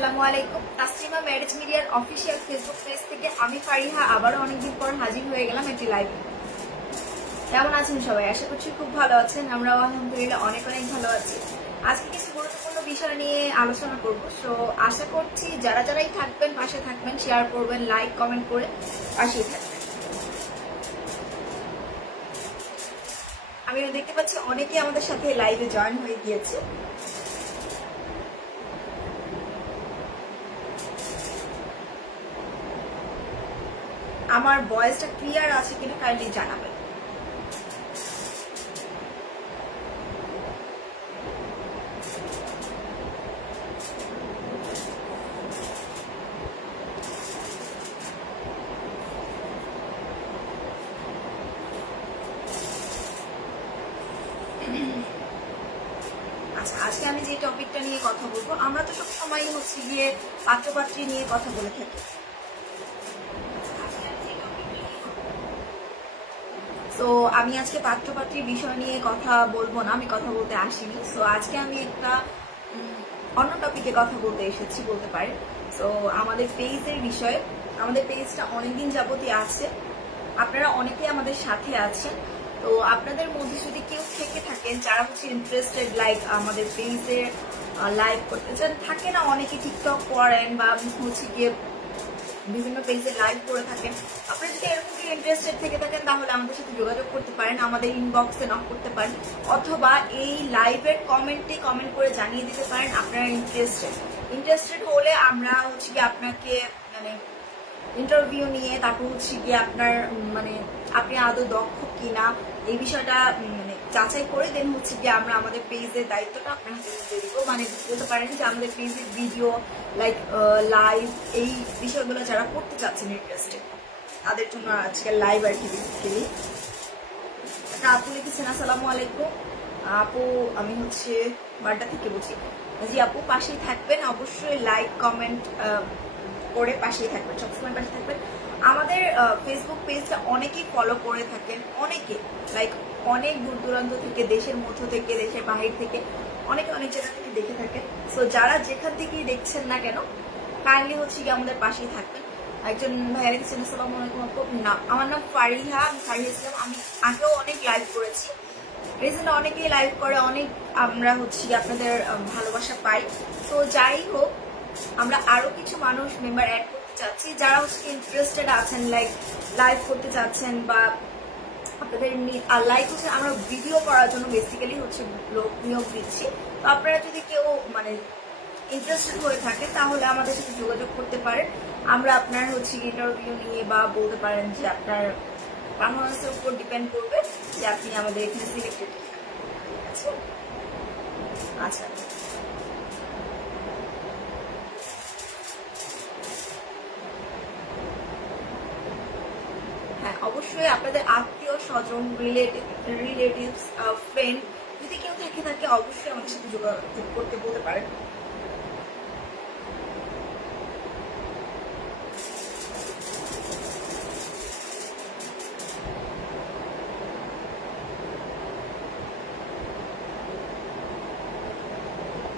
আসসালামু আলাইকুম। তাসলিমা ম্যারেজ মিডিয়ার অফিসিয়াল ফেসবুক পেজ থেকে আমি ফারিহা আবারও অনেকদিন পর হাজির হয়ে গেলাম একটি লাইভে। কেমন আছেন সবাই? আশা করছি খুব ভালো আছেন। আমরাও আলহামদুলিল্লাহ অনেক ভালো আছি। আজকে কিছু গুরুত্বপূর্ণ বিষয় নিয়ে আলোচনা করব। সো আশা করছি যারাই থাকবেন পাশে থাকবেন, শেয়ার করবেন, লাইক কমেন্ট করে পাশেই থাকবেন। আমি দেখতে পাচ্ছি অনেকেই আমাদের সাথে লাইভে জয়েন হয়ে গিয়েছে। আমার ভয়েসটা ক্লিয়ার আছে কিনা কাইন্ডলি জানাবেন। আচ্ছা, আজকে আমি যে টপিকটা নিয়ে কথা বলবো, আমরা তো সব সময় হচ্ছে গিয়ে পাত্রপাত্রী নিয়ে কথা বলে থাকি। তো আমি আজকে পাত্রপাত্রীর বিষয় নিয়ে কথা বলবো না, আমি কথা বলতে আসিনি। সো আজকে আমি একটা অন্য টপিকে কথা বলতে এসেছি বলতে পারি। সো আমাদের পেজের বিষয়ে, আমাদের পেজটা অনেকদিন যাবতই আছে, আপনারা অনেকেই আমাদের সাথে আছেন। তো আপনাদের মধ্যে যদি কেউ থেকে থাকেন যারা হচ্ছে ইন্টারেস্টেড, লাইক আমাদের পেজে লাইভ করতে চান, থাকে না অনেকে টিকটক করেন বা হচ্ছে গিয়ে বিভিন্ন পেজে লাইভ করে থাকেন, আপনারা যদি এরকম কি ইন্টারেস্টেড থেকে থাকেন তাহলে আমাদের সাথে যোগাযোগ করতে পারেন, আমাদের ইনবক্সে নক করতে পারেন, অথবা এই লাইভের কমেন্টে কমেন্ট করে জানিয়ে দিতে পারেন আপনারা ইন্টারেস্টেড হলে আমরা হচ্ছে কি আপনাকে মানে ইন্টারভিউ নিয়ে তারপর হচ্ছে গিয়ে আপনার মানে আপনি আদৌ দক্ষ কিনা এই বিষয়টা মানে যাচাই করে দেন হচ্ছে গিয়ে আমরা আমাদের পেজের দায়িত্বটা আপনার হাতে তুলে দিব। মানে বলতে পারেন যে আমাদের পেজের ভিডিও লাইক লাইভ এই বিষয়গুলো যারা করতে চাচ্ছেন ইন্টারেস্টেড তাদের জন্য আজকে লাইভ আর কি বেসিক্যালি। আপু লিখেছেন আসসালামু আলাইকুম আপু, আমি হচ্ছে বাড্ডা থেকে বলছি। জি আপু, পাশেই থাকবেন অবশ্যই, লাইক কমেন্ট করে পাশেই থাকবেন, সবসময় পাশে থাকবেন। আমাদের ফেসবুক পেজটা অনেকেই ফলো করে থাকেন, অনেকে লাইক অনেক দূর দূরান্ত থেকে, দেশের মধ্য থেকে, দেশের বাহির থেকে অনেকে অনেক জায়গা থেকে দেখে থাকেন। সো যারা যেখান থেকেই দেখছেন না কেন কাইন্ডলি হচ্ছে কি আমাদের পাশেই থাকবেন। একজন ভাইয়া লিখেছেন আসসালামু আলাইকুম আপু, না আমার নাম ফারিহা, আমি ফারিহা ইসলাম। আমি আগেও অনেক লাইভ করেছি, রিসেন্ট অনেকেই লাইভ করে, অনেক আমরা হচ্ছে আপনাদের ভালোবাসা পাই। তো যাই হোক, আমরা আরো কিছু মানুষ মেম্বার অ্যাড করতে চাচ্ছি যারা হচ্ছে ইন্টারেস্টেড আছেন, লাইক লাইভ করতে চাচ্ছেন বা আপনাদের আর লাইক হচ্ছে আমরা ভিডিও করার জন্য বেসিক্যালি হচ্ছে লোক নিয়োগ দিচ্ছি। তো আপনারা যদি কেউ মানে ইন্টারেস্টেড হয়ে থাকে তাহলে আমাদের সাথে যোগাযোগ করতে পারেন। আমরা আপনার হচ্ছে ইন্টারভিউ নিয়ে বা বলতে পারেন যে আপনার পারফরমেন্সের উপর ডিপেন্ড করবে যে আপনি আমাদের এখানে সিলেক্টেড। আচ্ছা, হ্যাঁ অবশ্যই আপনাদের আত্মীয় স্বজন, রিলেটিভস, ফ্রেন্ড যদি কেউ থেকে থাকে অবশ্যই আমাদের সাথে যোগাযোগ করতে বলতে পারেন।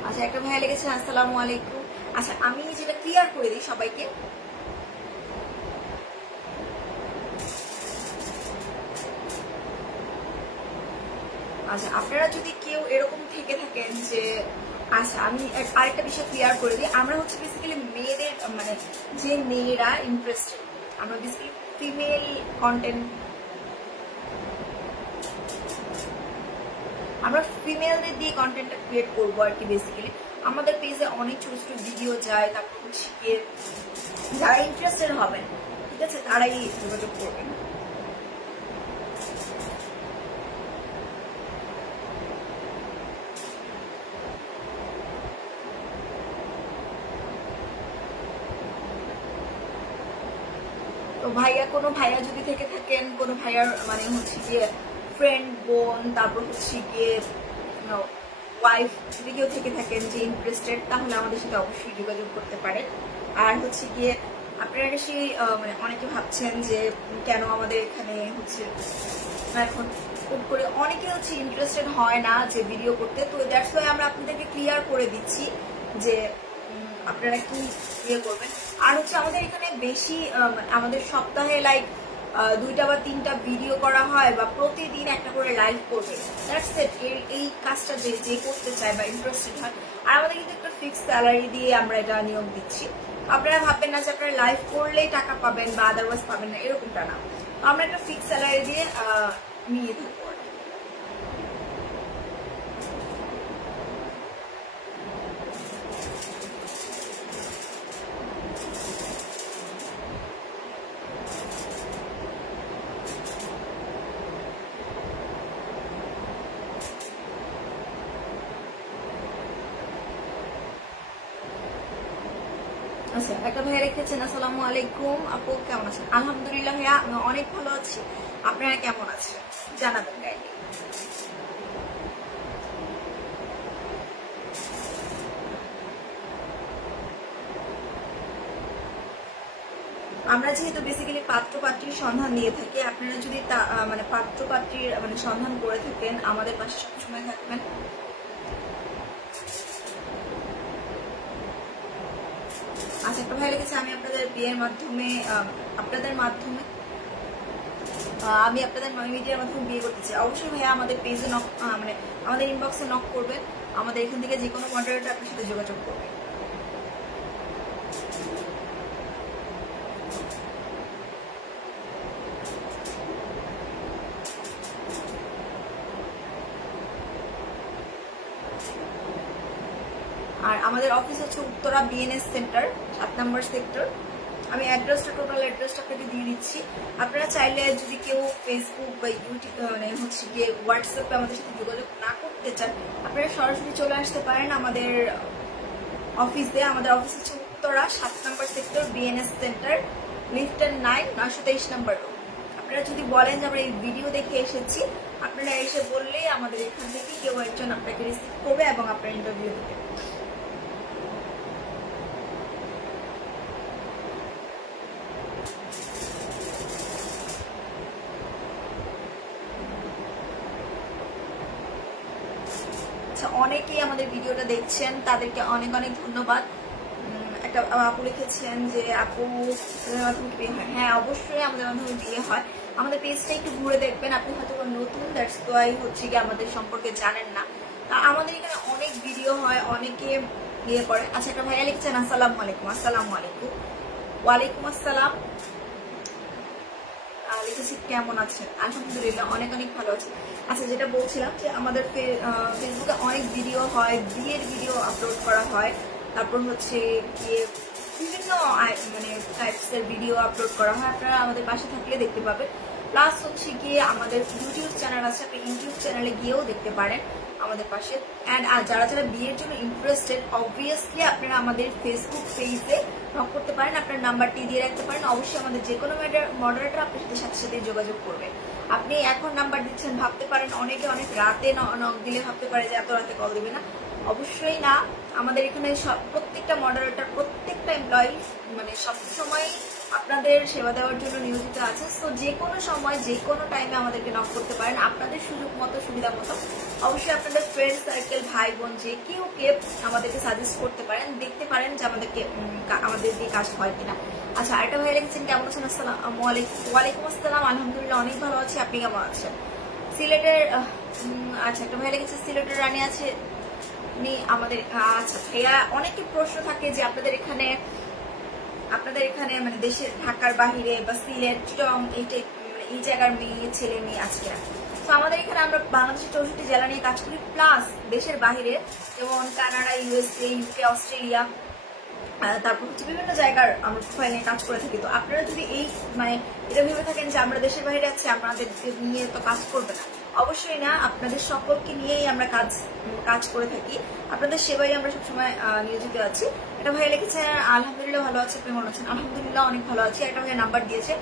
আচ্ছা, একটা ভাইয়া লেগেছে আসসালামু আলাইকুম। আচ্ছা, আমি যেটা ক্লিয়ার করে দিই সবাইকে, আচ্ছা আপনারা যদি কেউ এরকম থেকে থাকেন যে, আচ্ছা আমি আরেকটা বিষয় ক্লিয়ার করে দিই, আমরা হচ্ছে বেসিক্যালি মেয়েদের মানে যে মেয়েরা ইন্টারেস্টেড, আমরা বেসিক্যালি ফিমেল কন্টেন্ট, আমরা ফিমেলদের দিয়ে কন্টেন্টটা ক্রিয়েট করবো আর কি। বেসিক্যালি আমাদের পেজে অনেক ছোট ছোট ভিডিও যায়, তারপর হচ্ছে যারা ইন্টারেস্টেড হবেন ঠিক আছে তারাই যোগাযোগ করবেন। তো কোনো ভাইয়া যদি থেকে থাকেন, কোনো ভাইয়ার মানে হচ্ছে গিয়ে ফ্রেন্ড, বোন, তারপর হচ্ছে গিয়ে ওয়াইফ যদি কেউ থেকে থাকেন যে ইন্টারেস্টেড তাহলে আমাদের সাথে অবশ্যই যোগাযোগ করতে পারেন। আর হচ্ছে গিয়ে আপনারা সেই মানে অনেকে ভাবছেন যে কেন আমাদের এখানে হচ্ছে এখন হুট করে অনেকে হচ্ছে ইন্টারেস্টেড হয় না যে ভিডিও করতে। তো দ্যাটস ওয়াই আমরা আপনাদেরকে ক্লিয়ার করে দিচ্ছি যে আপনারা কি ইয়ে করবেন। আর হচ্ছে আমাদের এখানে বেশি আমাদের সপ্তাহে লাইক 2টা বা 3টা ভিডিও করা হয় বা প্রতিদিন একটা করে লাইভ করবে। That's it. এই কাজটা যে করতে চায় বা ইন্টারেস্টেড হয়। আর আমাদের কিন্তু একটা ফিক্সড স্যালারি দিয়ে আমরা এটা নিয়োগ দিচ্ছি। আপনারা ভাববেন না যে আপনারা লাইভ করলেই টাকা পাবেন বা আদারওয়াইজ পাবেন না, এরকমটা না। আমরা একটা ফিক্সড স্যালারি দিয়ে নিয়ে থাকবো। আচ্ছা, একটা ভাইয়া রেখেছেন, আসসালামু আলাইকুম আপু, কেমন আছেন? আলহামদুলিল্লাহ ভাইয়া, আমি অনেক ভালো আছি। আপনারা কেমন আছেন জানাবেন গাইডে। আমরা যেহেতু বেসিক্যালি পাত্র পাত্রীর সন্ধান দিয়ে থাকি, আপনারা যদি মানে পাত্র পাত্রীর মানে সন্ধান করে থাকেন, আমাদের পাশে সবসময় থাকবেন। আচ্ছা, একটা ভাই লিখেছে, আমি আপনাদের বিয়ের মাধ্যমে আপনাদের মাধ্যমে আমি আপনাদের মিডিয়ার মাধ্যমে বিয়ে করতে চাই। অবশ্যই ভাইয়া আমাদের পেজে নক মানে আমাদের ইনবক্সে নক করবেন। আমাদের এখান থেকে যে কোনো মডারেটর আপনার সাথে যোগাযোগ করবে। আর আমাদের অফিস হচ্ছে উত্তরা বিএনএস সেন্টার, 7 নম্বর সেক্টর। আমি টোটাল অ্যাড্রেসটা আপনাকে দিয়ে দিচ্ছি। আপনারা চাইলে যদি কেউ ফেসবুক বা ইউটিউব মানে হচ্ছে গিয়ে হোয়াটসঅ্যাপে আমাদের সাথে যোগাযোগ না করতে চান, আপনারা সরাসরি চলে আসতে পারেন আমাদের অফিসে। আমাদের অফিস হচ্ছে উত্তরা 7 নম্বর সেক্টর বিএনএস সেন্টার, লিফটের 923 নম্বর রুম। আপনারা যদি বলেন যে আমরা এই ভিডিও দেখে এসেছি, আপনারা এসে বললেই আমাদের এখান থেকে কেউ একজন আপনাকে রিসিভ করবে এবং আপনার ইন্টারভিউ দেবে। অনেকেই আমাদের ভিডিওটা দেখছেন, তাদেরকে অনেক অনেক ধন্যবাদ। একটা আপু লিখেছেন যে আপু মাধ্যমে বিয়ে হয়। হ্যাঁ, অবশ্যই আমাদের মাধ্যমে বিয়ে হয়। আমাদের পেজটা একটু ঘুরে দেখবেন, আপনি হয়তো নতুন, দ্যাটস ওয়াই হচ্ছে কি আমাদের সম্পর্কে জানেন না। আমাদের এখানে অনেক ভিডিও হয়, অনেকে বিয়ে করে। আচ্ছা, একটা ভাইয়া লিখছেন, আসসালামু আলাইকুম। আসসালামু আলাইকুম। ওয়ালাইকুম আসসালাম। লিখেছি, কেমন আছেন? আলহামদুলিল্লাহ, অনেক অনেক ভালো আছে। আচ্ছা, যেটা বলছিলাম যে আমাদের ফেসবুকে অনেক ভিডিও হয়, বিয়ের ভিডিও আপলোড করা হয়। তারপর হচ্ছে গিয়ে বিভিন্ন মানে টাইপসের ভিডিও আপলোড করা হয়। আপনারা আমাদের পাশে থাকলে দেখতে পাবেন। প্লাস হচ্ছে গিয়ে আমাদের ইউটিউব চ্যানেল আছে, আপনি ইউটিউব চ্যানেলে গিয়েও দেখতে পারেন আমাদের পাশে। অ্যান্ড আর যারা যারা বিয়ের জন্য ইন্টারেস্টেড, অবভিয়াসলি আপনারা আমাদের ফেসবুক পেজে নক করতে পারেন, আপনার নাম্বারটি দিয়ে রাখতে পারেন। অবশ্যই আমাদের যে কোনো মডারেটর আপনার সাথে সাথে যোগাযোগ করবে। আপনি এখন নাম্বার দিচ্ছেন, ভাবতে পারেন অনেকে অনেক রাতে নক দিলে ভাবতে পারে যে এত রাতে কল দেবে না। অবশ্যই না। আমাদের এখানে প্রত্যেকটা মডারেটর, প্রত্যেকটা এমপ্লয়ি মানে সবসময় আপনাদের সেবা দেওয়ার জন্য নিয়োজিত আছে। সো যে কোনো সময় যে কোনো টাইমে আমাদেরকে নক করতে পারেন, আপনাদের সুযোগ মতো সুবিধা মতো। অবশ্যই আপনাদের ফ্রেন্ড সার্কেল, ভাই বোন যে কেউ আমাদেরকে সাজেস্ট করতে পারেন, দেখতে পারেন যে আমাদের দিয়ে কাজ হয় কিনা। আচ্ছা, আরেকটা ভাই লিখেছেন, কেমন আছেন? আসসালামু আলাইকুম। ওয়ালাইকুম আসসালাম। আলহামদুলিল্লাহ, অনেক ভালো আছি। আপনি কেমন আছেন? সিলেটের আচ্ছা, একটা ভাই লিখেছে সিলেটের রানী আছে আমাদের। আচ্ছা ভাইয়া, অনেকে প্রশ্ন থাকে যে আপনাদের এখানে মানে দেশের ঢাকার বাহিরে বা সিলেট, চিটং এই জায়গার মেয়ে ছেলে মেয়ে আছে। তো আমাদের এখানে আমরা বাংলাদেশের 64 জেলা নিয়ে কাজ করি, প্লাস দেশের বাহিরে যেমন কানাডা, ইউএসএ, ইউকে, অস্ট্রেলিয়া, তারপর হচ্ছে বিভিন্ন জায়গার আমরা প্রোফাইল নিয়ে কাজ করে থাকি। তো আপনারা যদি এই মানে এটা ভেবে থাকেন যে আমরা দেশের বাইরে আছি, আমাদের নিয়ে তো কাজ করবে না, অবশ্যই না। আপনাদের সকলকে নিয়েই আমরা কাজ করে থাকি, আপনাদের সেবাই আমরা সবসময় নিয়োজিত আছি। এটা ভাইয়া লিখেছে, আলহামদুলিল্লাহ ভালো আছে। আপনি কেমন আছেন? আলহামদুলিল্লাহ, অনেক ভালো আছি। একটা ভাইয়া নাম্বার দিয়েছে।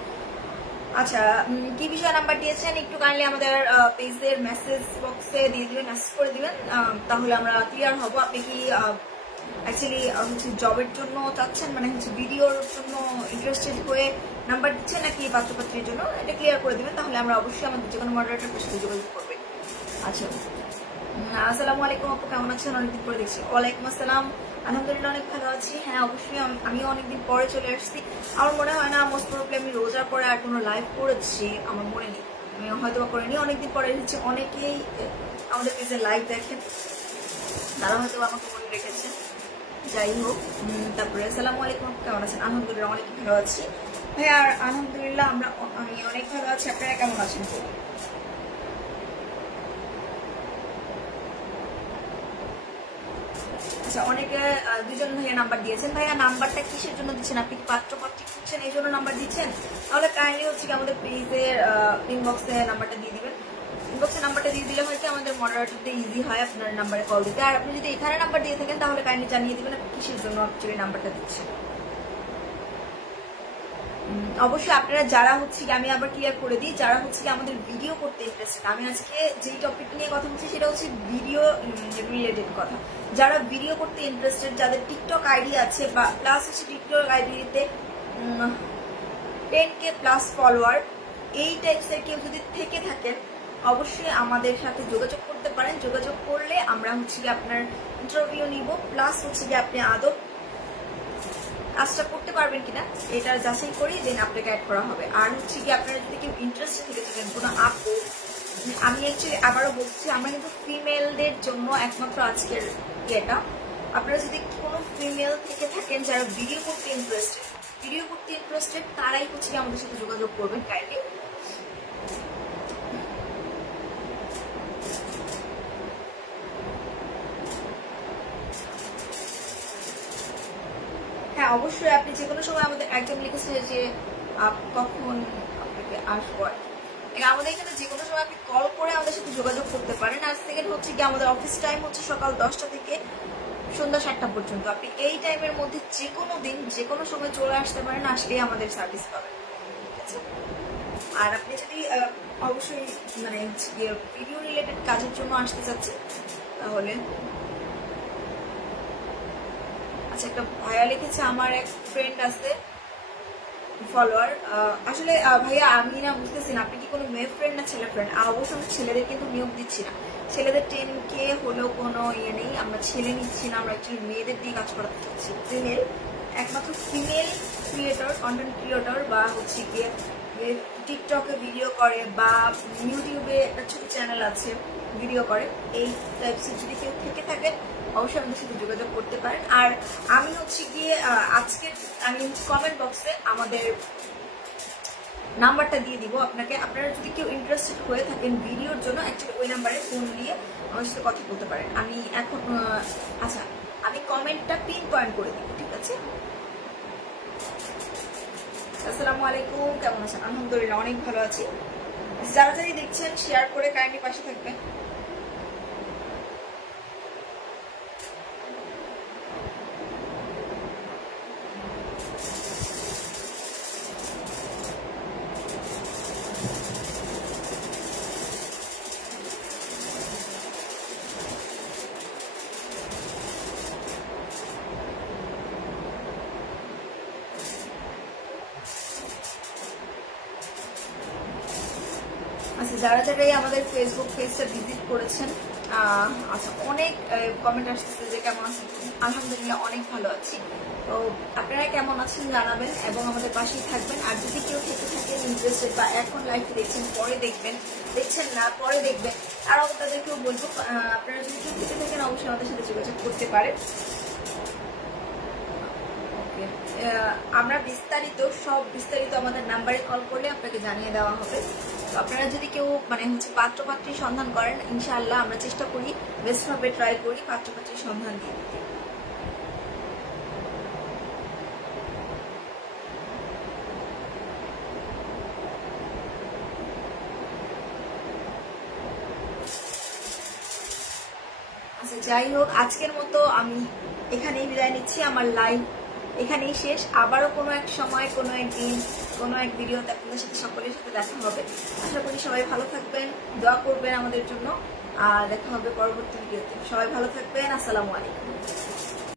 আচ্ছা, কি বিষয়ে নাম্বার দিয়েছেন একটু কাইন্ডলি আমাদের পেজের মেসেজ বক্সে দিয়ে দিবেন, মেসেজ করে দিবেন, তাহলে আমরা ক্লিয়ার হব। আপনি কি অ্যাকচুয়ালি হচ্ছে জবের জন্য চাচ্ছেন, মানে হচ্ছে ভিডিওর জন্য ইন্টারেস্টেড হয়ে নাম্বার দিচ্ছেন, নাকি পাত্রপাত্রীর জন্য? এটা ক্লিয়ার করে দিবেন, তাহলে আমরা অবশ্যই আমাদের যে কোনো মডারেটরের সাথে যোগাযোগ করবেন। আচ্ছা, আসসালামু আলাইকুম আপু, কেমন আছেন? অনেকদিন পরে দেখছি। ওয়ালাইকুম আসসালাম, আলহামদুলিল্লাহ অনেক ভালো আছি। হ্যাঁ অবশ্যই আমিও অনেকদিন পরে চলে আসছি। আমার মনে হয় না মোস্ট প্রবলি আমি রোজার পরে আর কোনো লাইভ করেছি, আমার মনে নেই। আমি হয়তো বা করিনি, অনেকদিন পরে এসেছি। অনেকেই আমাদের পেজে লাইভ দেখেন, তারা হয়তো আমাকে মনে রেখেছেন। যাই হোক, তারপরে আসসালামু আলাইকুম আপু, কেমন আছেন? আলহামদুলিল্লাহ অনেক ভালো আছি ভাই। আর আলহামদুলিল্লাহ আমি অনেক ভালো আছি। আপনারা কেমন আছেন? আচ্ছা, অনেকে দুজন ভাইয়া নাম্বার দিয়েছেন। ভাইয়া নাম্বারটা কিসের জন্য দিচ্ছেন? আপনি কি পাত্রপাত্রী খুঁজছেন এই জন্য নাম্বার দিচ্ছেন? তাহলে কাইন্ডলি হচ্ছে কি আমাদের পেজের ইনবক্সে নাম্বারটা দিয়ে দিবেন। ইনবক্সে নাম্বারটা দিয়ে দিলে হয়তো আমাদের মডারেটরদের ইজি হয় আপনার নাম্বারে কল দিতে। আর আপনি যদি এখানে নাম্বার দিয়ে থাকেন তাহলে কাইন্ডলি জানিয়ে দিবেন আপনি কিসের জন্য অ্যাকচুয়ালি নাম্বারটা দিচ্ছেন। অবশ্যই আপনারা যারা হচ্ছে কি, আমি আবার ক্লিয়ার করে দিই, যারা হচ্ছে কি আমাদের ভিডিও করতে ইন্টারেস্টেড, আমি আজকে যেই টপিক নিয়ে কথা বলছি সেটা হচ্ছে ভিডিও রিলেটেড কথা। যারা ভিডিও করতে ইন্টারেস্টেড, যাদের টিকটক আইডি আছে বা প্লাস হচ্ছে টিকটক আইডিতে 10K প্লাস ফলোয়ার, এই টাইপসের কেউ যদি থেকে থাকেন অবশ্যই আমাদের সাথে যোগাযোগ করতে পারেন। যোগাযোগ করলে আমরা হচ্ছে কি আপনার ইন্টারভিউ নিব, প্লাস হচ্ছে কি আপনি আদৌ কাজটা করতে পারবেন কিনা এটা যাচাই করি, দেন আপনাকে অ্যাড করা হবে। আর হচ্ছে কি আপনারা যদি কেউ ইন্টারেস্টেড থেকে থাকেন কোনো আপু, আমি অ্যাকচুয়ালি আবারও বলছি, আমরা কিন্তু ফিমেলদের জন্য একমাত্র আজকের ইয়েটা। আপনারা যদি কোনো ফিমেল থেকে থাকেন যারা ভিডিও করতে ইন্টারেস্টেড তারাই হচ্ছে কি আমাদের সাথে যোগাযোগ করবেন কাইন্ডলি। হ্যাঁ অবশ্যই, আপনি যে কোনো সময় আমাদের একজন লিখেছে যে কখন আপনাকে আসবো। আমাদের এখানে যে কোনো সময় আপনি কল করে আমাদের সাথে যোগাযোগ করতে পারেন। আর সেকেন্ড হচ্ছে কি আমাদের অফিস টাইম হচ্ছে সকাল 10টা থেকে সন্ধ্যা 7টা পর্যন্ত। আপনি এই টাইমের মধ্যে যে কোনো দিন যে কোনো সময় চলে আসতে পারেন, আসলেই আমাদের সার্ভিস পাবেন। ঠিক আছে? আর আপনি যদি অবশ্যই মানে ভিডিও রিলেটেড কাজের জন্য আসতে চাচ্ছেন তাহলে, আচ্ছা একটা ভাইয়া লিখেছে আমার এক ফ্রেন্ড আছে ফলোয়ার। আসলে ভাইয়া আমি না বুঝতেছি না আপনি কি কোনো মেয়ে ফ্রেন্ড না ছেলে ফ্রেন্ড। অবশ্য আমি ছেলেদের কিন্তু নিয়োগ দিচ্ছি না, ছেলেদের 10K হলেও কোনো ইয়ে নেই, আমরা ছেলে নিচ্ছি না, আমরা অ্যাকচুয়ালি মেয়েদের দিয়ে কাজ করাতে চাচ্ছি। ফিমেল, একমাত্র ফিমেল ক্রিয়েটর, কন্টেন্ট ক্রিয়েটর বা হচ্ছে গিয়ে টিকটকে ভিডিও করে বা ইউটিউবে একটা ছোট চ্যানেল আছে ভিডিও করে, এই টাইপসের যদি কেউ থেকে থাকেন অবশ্যই আমাদের সাথে যোগাযোগ করতে পারেন। আর আমি হচ্ছে গিয়ে আজকে আমি কমেন্ট বক্সে আমাদের নাম্বারটা দিয়ে দিব আপনাকে। আপনারা যদি কেউ ইন্টারেস্টেড হয়ে থাকেন ভিডিওর জন্য অ্যাকচুয়ালি ওই নাম্বারে ফোন দিয়ে আমার সাথে কথা বলতে পারেন। আমি এখন আচ্ছা আমি কমেন্টটা পিন পয়েন্ট করে দিব, ঠিক আছে? আসসালামু আলাইকুম, কেমন আছেন? আলহামদুলিল্লাহ অনেক ভালো আছি। যারা যারা দেখছেন শেয়ার করে কাইন্ডলি পাশে থাকবেন। আচ্ছা যারা যারাই আমাদের ফেসবুক পেজটা ভিজিট করেছেন, আচ্ছা অনেক কমেন্ট আসতেছে যে কেমন আছেন। আলহামদুলিল্লাহ অনেক ভালো আছি। তো আপনারা কেমন আছেন জানাবেন এবং আমাদের পাশেই থাকবেন। আর যদি কেউ থেকে থাকেন ইন্টারেস্টেড বা এখন লাইফে দেখছেন, পরে দেখছেন না পরে দেখবেন, তারাও তাদেরকেও বলবো আপনারা যদি কেউ থেকে থাকেন অবশ্যই আমাদের সাথে যোগাযোগ করতে পারেন। আমরা সব বিস্তারিত আমাদের নাম্বারে কল করলে আপনাকে জানিয়ে দেওয়া হবে। তো আপনারা যদি কেউ মানে হচ্ছে পাত্রপাত্রী সন্ধান করেন, ইনশাআল্লাহ আমরা চেষ্টা করি, বেস্টভাবে ট্রাই করি পাত্রপাত্রীর সন্ধান দিয়ে দিতে। আচ্ছা যাই হোক, আজকের মতো আমি এখানেই বিদায় নিচ্ছি। আমার লাইভ এখানেই শেষ। আবারও কোনো এক সময় কোনো একদিন কোনো এক ভিডিওতে আপনাদের সাথে সকলের সাথে দেখা হবে। আশা করি সবাই ভালো থাকবেন, দোয়া করবেন আমাদের জন্য। আর দেখা হবে পরবর্তী ভিডিওতে। সবাই ভালো থাকবেন। আসসালামু আলাইকুম।